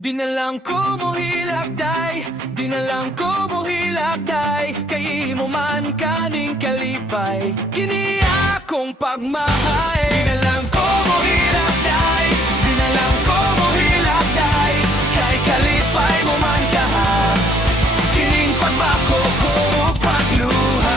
Dinalang ko mo hilakday, dinalang ko mo hilakday, kay imo man kaning kalipay, kini akong pagmahay. Dinalang ko mo hilakday, dinalang ko mo hilakday, kay kalipay mo man kaha, kining pagbako ko pagluha.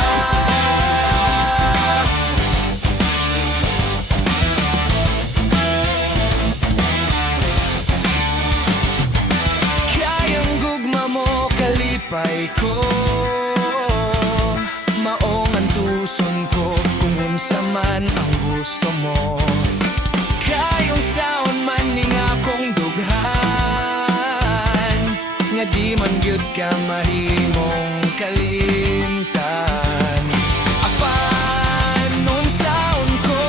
Kalipay ko, maong ang tuson ko, kung unsa man ang gusto mo. Kayong saon man ning akong dughan, nga di man gyud ka mahimong kalimtan. Apan unsaon ko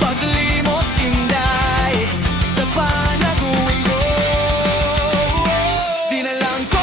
paglimot inday sa panaguwi mo. Dinalang ko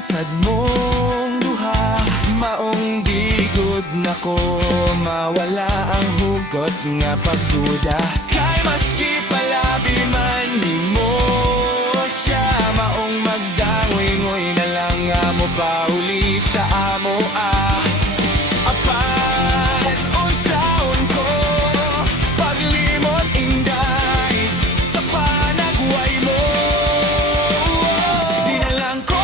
sad mong duha, maong digod nako, mawala ang hugot nga pagduda. Kay maski palabi man nimo siya, maong magdangoy-ngoy na lang nga mo pauli sa amo apan unsaon ko paglimot inday sa panagway mo. Dinalang ko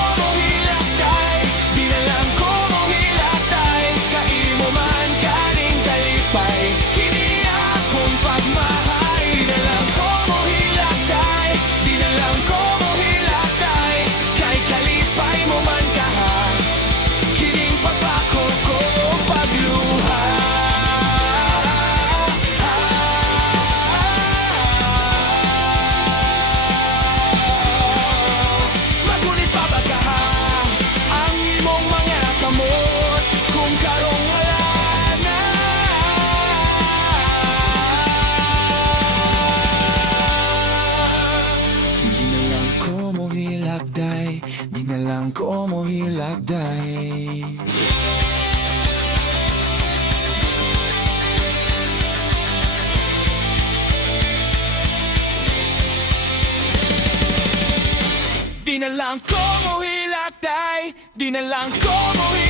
dinalang ko mo hilakday. Dinalang ko mo hilakday, dinalang ko mo hilakday.